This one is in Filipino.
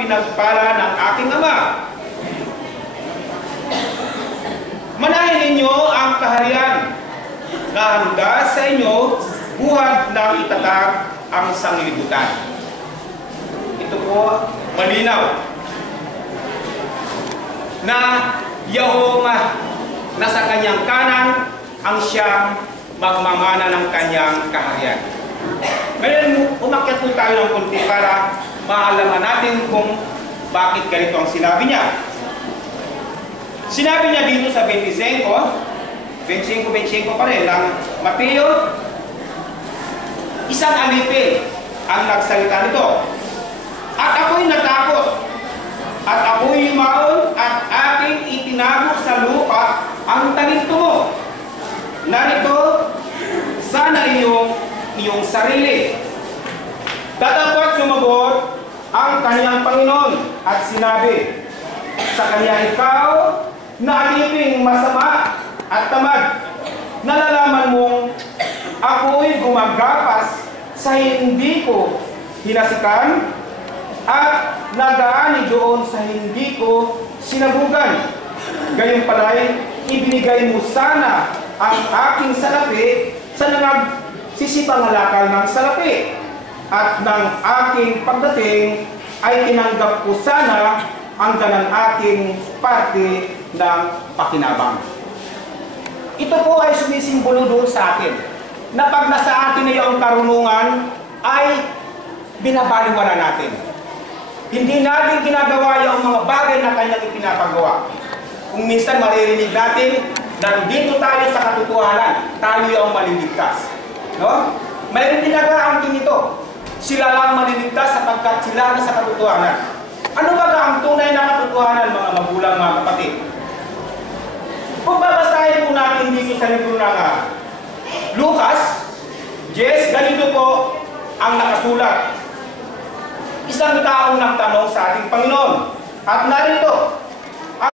pinagpala ng aking Ama. Manahin ninyo ang kaharian na handa sa inyo buhat ng itatag ang sanglibutan. Ito po malinaw na Yahong nasa kanyang kanan ang siyang magmamana ng kanyang kaharian. Ngayon, umakyat po tayo ng kunti para maalaman natin kung bakit ganito ang sinabi niya. Sinabi niya dito sa 25 pa rin ng Mateo, isang alipin ang nagsalita nito. At ako'y natakot, at ako'y maon, at aking itinago sa lupa ang talento mo. Narito, sana iyong sarili. Tatapat sumagot ang kaniyang Panginoon at sinabi sa kanya, ikaw na aliping masama at tamad, nalalaman mong ako'y gumagapas sa hindi ko hinasikan at nagaani doon sa hindi ko sinabugan. Gayong pala'y ibinigay mo sana ang aking salapi sa nagsisipangalakal ng salapi, at ng aking pagdating ay tinanggap ko sana ang ganang aking parte ng pakinabang. Ito po ay sumisimbolo doon sa atin na pag nasa atin na yung karunungan ay binabaliwala natin. Hindi natin ginagawa yung mga bagay na kanyang ipinapagawa. Kung minsan maririnig natin, nandito tayo sa katotohanan, tayo yung maliligtas. No? Mayroon ginagaangkin ito. Sila lang maliligtas sapagkat sila na sa katotohanan. Ano ba ang tunay na katotohanan, mga magulang, mga kapatid? Kung babasahin po natin dito sa libro ng Lucas, ganito po ang nakasulat. Isang taong nagtanong sa ating Panginoon, at narito,